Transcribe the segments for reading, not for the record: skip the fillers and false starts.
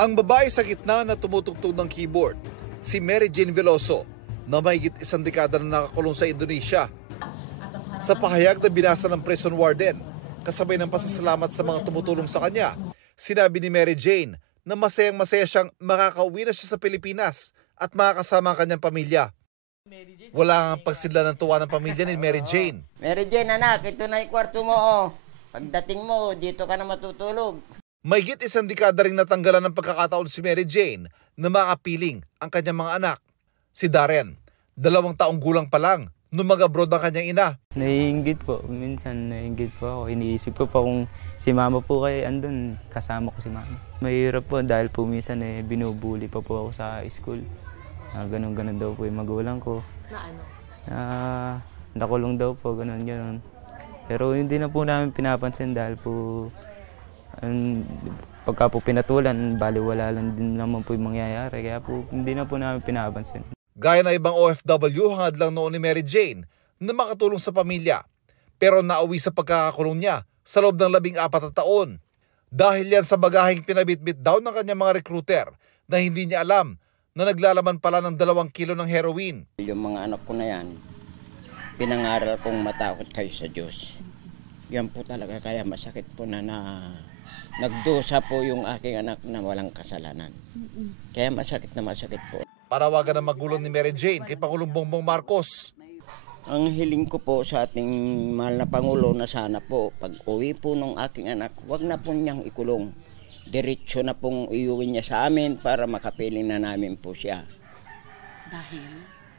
Ang babae sa gitna na tumutugtog ng keyboard, si Mary Jane Veloso, na mahigit isang dekada na nakakulong sa Indonesia. Sa pahayag na binasa ng prison warden, kasabay ng pasasalamat sa mga tumutulong sa kanya, sinabi ni Mary Jane na masayang-masaya siyang makakauwi na siya sa Pilipinas at makakasama ang kanyang pamilya. Wala ang pagsidla ng tuwa ng pamilya ni Mary Jane. Mary Jane, anak, ito na yung kwarto mo. Oh. Pagdating mo, dito ka na matutulog. Mahigit isang dekada ring natanggalan ng pagkakataon si Mary Jane na makapiling ang kanyang mga anak. Si Darren, 2 taong gulang pa lang nung mag-abroad ang kanyang ina. Naiinggit po, minsan naiinggit po ako. Iniisip ko pa kung si mama po kayo andun, kasama ko si mama. Mahirap po dahil po minsan binubuli pa po ako sa school. Ganon-ganon daw po yung magulang ko. Na ano? Nakulong daw po, ganon-ganon. Pero hindi na po namin pinapansin dahil po pagka po pinatulan, baliwala lang din naman po yung mangyayari. Kaya po hindi na po namin pinapansin. Gaya na ibang OFW, hangad lang noon ni Mary Jane na makatulong sa pamilya. Pero nauwi sa pagkakakulong niya sa loob ng 14 na taon. Dahil yan sa bagaheng pinabitbit daw ng kanyang mga recruiter na hindi niya alam na naglalaman pala ng 2 kilo ng heroin. Yung mga anak ko na yan, pinangaral kong matakot kayo sa Diyos. Yan po talaga kaya masakit po na nagdusa po yung aking anak na walang kasalanan. Kaya masakit na masakit po. Parawagan ng magulang ni Mary Jane kay Pangulong Bongbong Marcos. Ang hiling ko po sa ating mahal na Pangulo na sana po, pag uwi po ng aking anak, wag na po niyang ikulong. Diretso na pong iuwi niya sa amin para makapiling na namin po siya.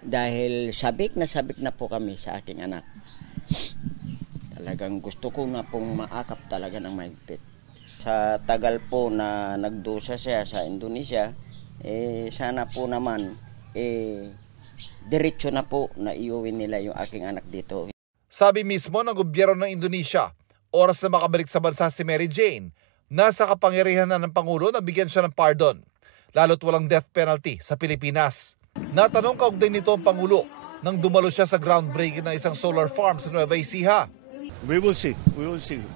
Dahil sabik na po kami sa aking anak. Talagang gusto ko na pong maakap talaga ng mahigpit. Sa tagal po na nagdusa siya sa Indonesia, sana po naman diretso na po na iuwi nila yung aking anak dito. Sabi mismo ng gobyerno ng Indonesia, oras na makabalik sa bansa si Mary Jane, nasa kapangyarihan na ng Pangulo na bigyan siya ng pardon, lalo't walang death penalty sa Pilipinas. Natanong kaugnay nito ang Pangulo nang dumalo siya sa groundbreaking ng isang solar farm sa Nueva Ecija. We will see.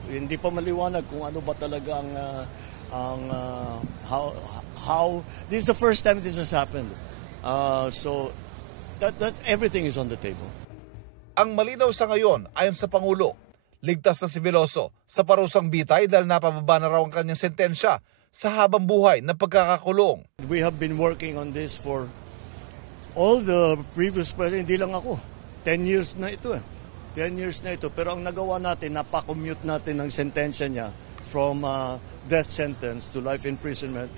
Hindi pa maliwanag kung ano ba talaga how this is the first time this has happened. So that everything is on the table. Ang malinaw sa ngayon, ayon sa Pangulo, ligtas na si Veloso sa parusang bitay dahil napababa na raw ang kanyang sentensya sa habang buhay na pagkakakulong. We have been working on this for all the previous presidents, hindi lang ako. 10 years na ito 10 years na ito. Pero ang nagawa natin, napakommute natin ang sentensya niya from death sentence to life imprisonment.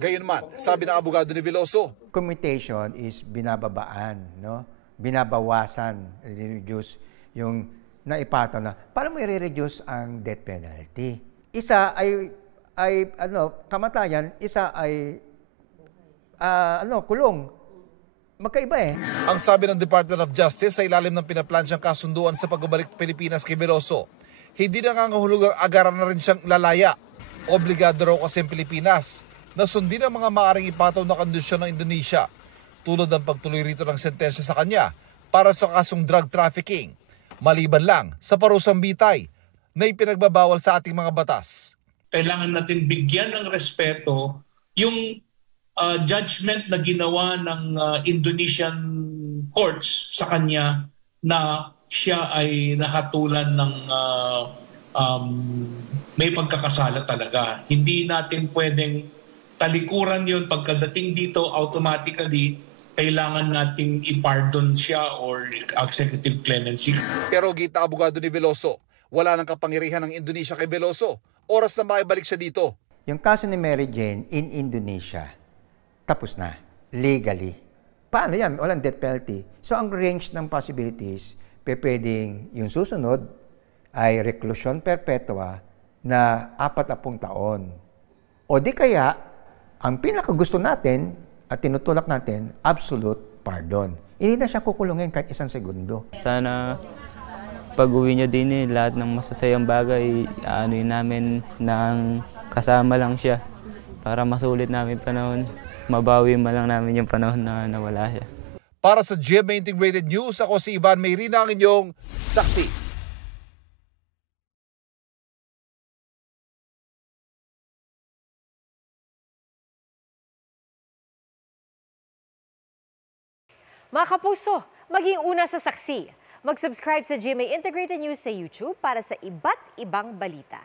Gayunman, sabi ng abogado ni Veloso, commutation is binababaan, no? Binabawasan, reduce yung naipataw na. Paano mo i-reduce ang death penalty? Isa ay kamatayan, isa ay kulong. Magkaiba Ang sabi ng Department of Justice sa ilalim ng pinaplansyang kasunduan sa pagbabalik Pilipinas kay Veloso, hindi nangangahulugang agaran na rin siyang lalaya. Obligado raw kasi ang Pilipinas na sundin ang mga maaaring ipataw na kondisyon ng Indonesia, tulad ng pagtuloy rito ng sentensya sa kanya para sa kasong drug trafficking, maliban lang sa parusang bitay na ipinagbabawal sa ating mga batas. Kailangan natin bigyan ng respeto yung judgment na ginawa ng Indonesian courts sa kanya na siya ay nahatulan ng may pagkakasala talaga. Hindi natin pwedeng talikuran yun. Pagkadating dito, automatically, kailangan nating i-pardon siya or executive clemency. Pero gita abogado ni Veloso, wala nang kapangyarihan ng Indonesia kay Veloso. Oras na maibalik siya dito. Yung kaso ni Mary Jane in Indonesia, tapos na, legally. Paano yan? Walang death penalty. So ang range ng possibilities, pwedeng yung susunod ay reclusion perpetua na 40 taon. O di kaya, ang pinakagusto natin at tinutulak natin, absolute pardon. Hindi na siya kukulungin kahit 1 segundo. Sana pag-uwi niya din lahat ng masasayang bagay, namin nang kasama lang siya para masulit namin panahon. Mabawi man lang namin yung panahon na nawala siya. Para sa GMA Integrated News, ako si Ivan Mayrina, ang inyong saksi. Mga kapuso, maging una sa saksi. Mag-subscribe sa GMA Integrated News sa YouTube para sa iba't ibang balita.